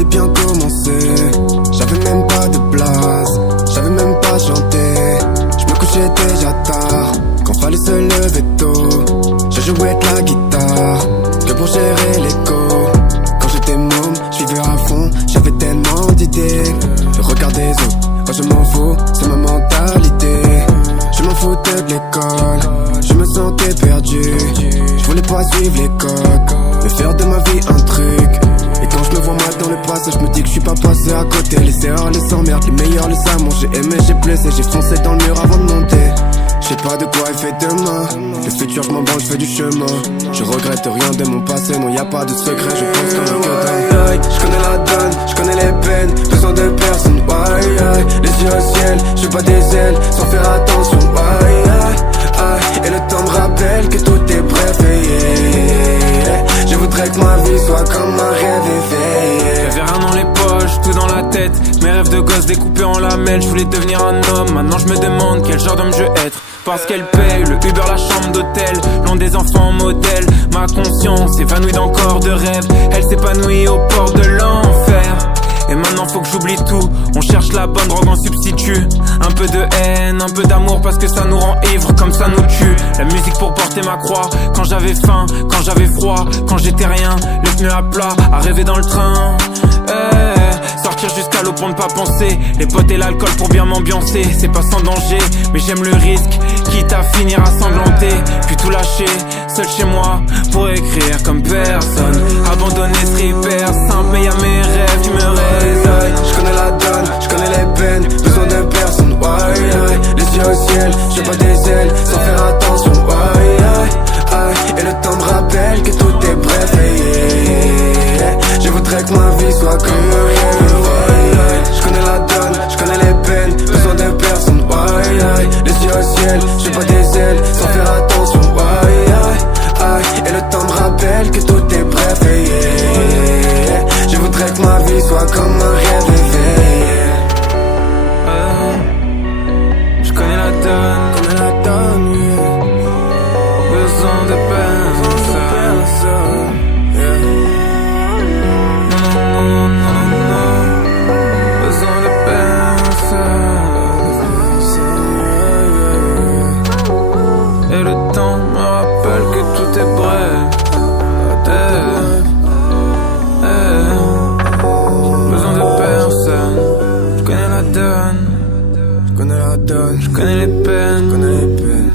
fallait bien commencer. J'avais même pas de place, j'avais même pas chanté. Je me couchais déjà tard, quand fallait se lever tôt. Je jouais de la guitare, que pour gérer l'écho. Quand j'étais môme, je vivais à fond, j'avais tellement d'idées. Le regard des autres, oh je m'en fous, c'est ma mentalité. Je m'en foutais de l'école, je me sentais perdu. Je voulais pas suivre les codes, mais faire de ma vie un truc. Et quand je me vois mal dans le passé, je me dis que je suis pas passé à côté. Les erreurs, les emmerdes, les meilleurs, les amours. J'ai aimé, j'ai blessé, j'ai foncé dans le mur avant de monter. Je sais pas de quoi est fait demain. Le futur, je m'en branle, je fais du chemin. Je regrette rien de mon passé, non y a pas de secret, je pense comme un codin. Je connais la donne, je connais les peines, besoin de personne, les yeux au ciel, je pas des ailes, sans faire attention, et le temps me rappelle que tout est bref, je voudrais que ma vie soit comme un rêve éveillé. J'avais rien dans les poches, tout dans la tête. Mes rêves de gosse découpés en lamelles. Je voulais devenir un homme, maintenant je me demande quel genre d'homme je veux être. Parce qu'elle paye le Uber, la chambre d'hôtel, loin des enfants modèles. Ma conscience évanouie dans corps de rêve. Elle s'épanouit au port de l'enfer. Et maintenant faut que j'oublie tout. On cherche la bonne drogue en substitut. Un peu de haine, un peu d'amour, parce que ça nous rend ivres comme ça nous tue. La musique pour porter ma croix. Quand j'avais faim, quand j'avais froid, quand j'étais rien, les pneus à plat, à rêver dans le train. Sortir jusqu'à l'eau pour ne pas penser. Les potes et l'alcool pour bien m'ambiancer. C'est pas sans danger, mais j'aime le risque. Quitte à finir à sanglanter, puis tout lâcher, seul chez moi, pour écrire comme personne. Abandonner serait hyper simple, mais y'a mes rêves qui me réveillent. Je connais la donne, je connais les peines, besoin de personne, les yeux au ciel, j'ai pas des ailes, sans faire attention, et le temps me rappelle que tout est bref, je voudrais que ma vie soit comme un rêve. Je connais la donne, je connais les peines, besoin de personne, les yeux au ciel, j'ai pas des ailes, sans faire attention, et le temps me rappelle que tout est bref, je voudrais que ma vie soit comme un rêve éveillé. Je connais la donne, besoin de personne. Non, besoin de personne. Et le temps me rappelle que tout est bref. Besoin de personne. Je connais la donne, Je connais la donne, je connais les peines, je connais les peines.